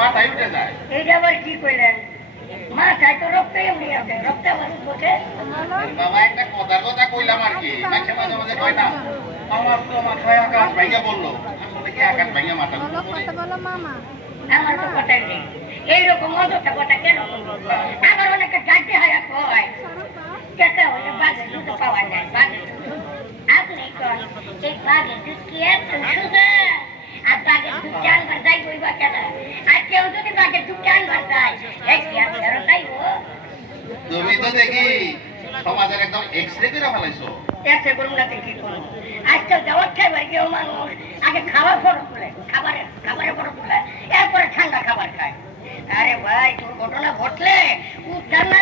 মাথায় উঠে যায়। এইটা আবার কি কইলেন? মাথায় তো রক্ত এমনি আছে, রক্ত আবার বসে। বাবা একটা কথা কইলাম আর কি, মাঝে মাঝে মাঝে কয় না আমার তো মাথায় আকাশ ভাইয়া বললো, আসলে কি আকাশ ভাইয়া মাথা আমার তো কথাই নেই, এইরকম অযথা কথা কেন বলবো? আবার অনেকে গাইতে হয় কয় টাকা হলে বাঘের দুটো পাওয়া যায়, বাঘের দুটো। আপনি কন এই বাঘের দুধ কি এত সোজা? আর বাঘের দুধ জানবার যাই বইবা কেন? আর কেউ যদি বাঘের দুধ জানবার যায়, এই কি আমি আরো যাইবো? তুমি তো দেখি সমাজের একদম এক্সরে করে ফেলাইছো। এসে করুন না কি করুন? আজকাল যাওয়ার খাইবার কেউ মানুষ আগে খাবার ফটো তুলে, খাবারের ফটো তুলে, এরপরে ঠান্ডা খাবার খায়। আরে ভাই, দুর্ঘটনা ঘটলে উদ্ধার না